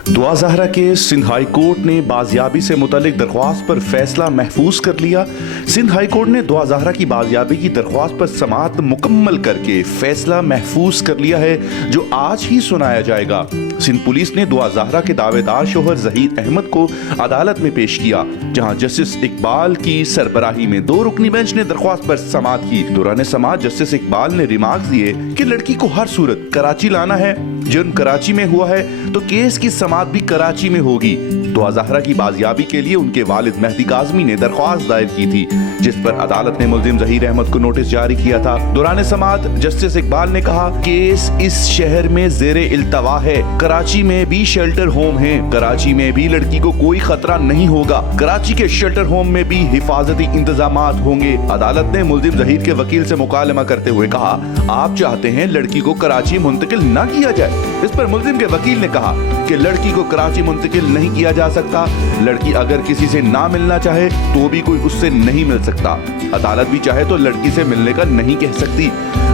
दुआ ज़हरा के Sindh high court ने बाजियाबी से मुतल्लिक दरख्वास्त पर फैसला महफूज कर लिया। सिंध हाई कोर्ट ने दुआ ज़हरा की बाजियाबी की दरख्वास्त पर समाअत मुकम्मल करके फैसला महफूज कर लिया है, जो आज ही सुनाया जाएगा। सिंध पुलिस ने दुआ ज़हरा के दावेदार शोहर ज़हीर अहमद को अदालत में पेश किया, जहां जस्टिस इकबाल की सरबराही में 2 रुकनी बेंच ने दरख्वास्त पर समाअत की। दौरान समाअत जस्टिस इकबाल ने रिमार्क्स दिए कि लड़की को हर सूरत कराची लाना है, जुर्म कराची में हुआ है तो केस की समाअत भी कराची में होगी। दुआ ज़हरा की बाजियाबी के लिए उनके वालिद मेहदी काज़मी ने दरख्वास्त दायर की थी, जिस पर अदालत ने मुल्जिम ज़हीर अहमद को नोटिस जारी किया था। दौरान समाअत जस्टिस इकबाल ने कहा, केस इस शहर में ज़ेरे इल्तवा है, कराची में भी शेल्टर होम है, कराची में भी लड़की को कोई खतरा नहीं होगा, कराची के शेल्टर होम में भी हिफाजती इंतजामात होंगे। अदालत ने मुल्जिम ज़हीर के वकील से मुकालमा करते हुए कहा, आप चाहते हैं लड़की को कराची मुंतकिल न किया जाए। इस पर मुल्जिम के वकील ने कहा कि लड़की को कराची मुंतकिल नहीं किया जा सकता, लड़की अगर किसी से ना मिलना चाहे तो भी कोई उससे नहीं मिल सकता, अदालत भी चाहे तो लड़की से मिलने का नहीं कह सकती।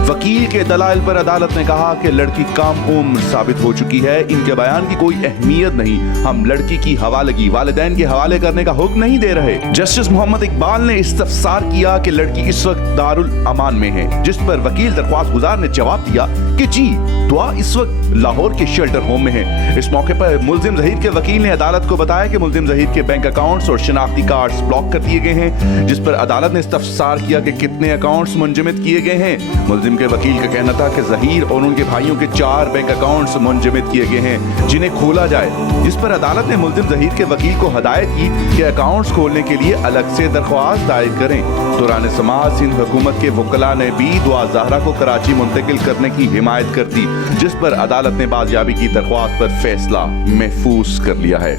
वकील के दलाइल पर अदालत ने कहा कि लड़की काम उम्र साबित हो चुकी है, इनके बयान की कोई अहमियत नहीं, हम लड़की की हवालगी वालिदैन के हवाले करने का हुक्म नहीं दे रहे। जस्टिस मोहम्मद इकबाल ने इस्तफसार किया कि लड़की इस वक्त दारुल अमान में है, जिस पर वकील दरख्वास्त गुजार ने जवाब दिया कि जी दुआ इस वक्त लाहौर के शेल्टर होम में है। इस मौके पर मुल्जिम ज़हीर के वकील ने अदालत को बताया कि मुल्जिम ज़हीर के बैंक अकाउंट्स और शनाख्ती कार्ड्स ब्लॉक कर दिए गए हैं, जिस पर अदालत ने इस्तफसार किया कि कितने अकाउंट्स मुंजमद किए गए हैं। मुल्जिम के वकील का कहना था कि ज़हीर और उनके भाइयों के 4 बैंक अकाउंट्स मुंजमद किए गए हैं, जिन्हें खोला जाए, जिस पर अदालत ने मुल्जिम ज़हीर के वकील को हदायत की कि अकाउंट्स खोलने के लिए अलग से दरख्वास्त दायर करें। दौरान समाअत सिंध हुकूमत के वकला ने भी दुआ ज़हरा को कराची मुंतकिल करने की हिमायत कर दी, जिस पर अदालत ने बाजियाबी की दरख्वास्त पर फैसला महफूज कर लिया है।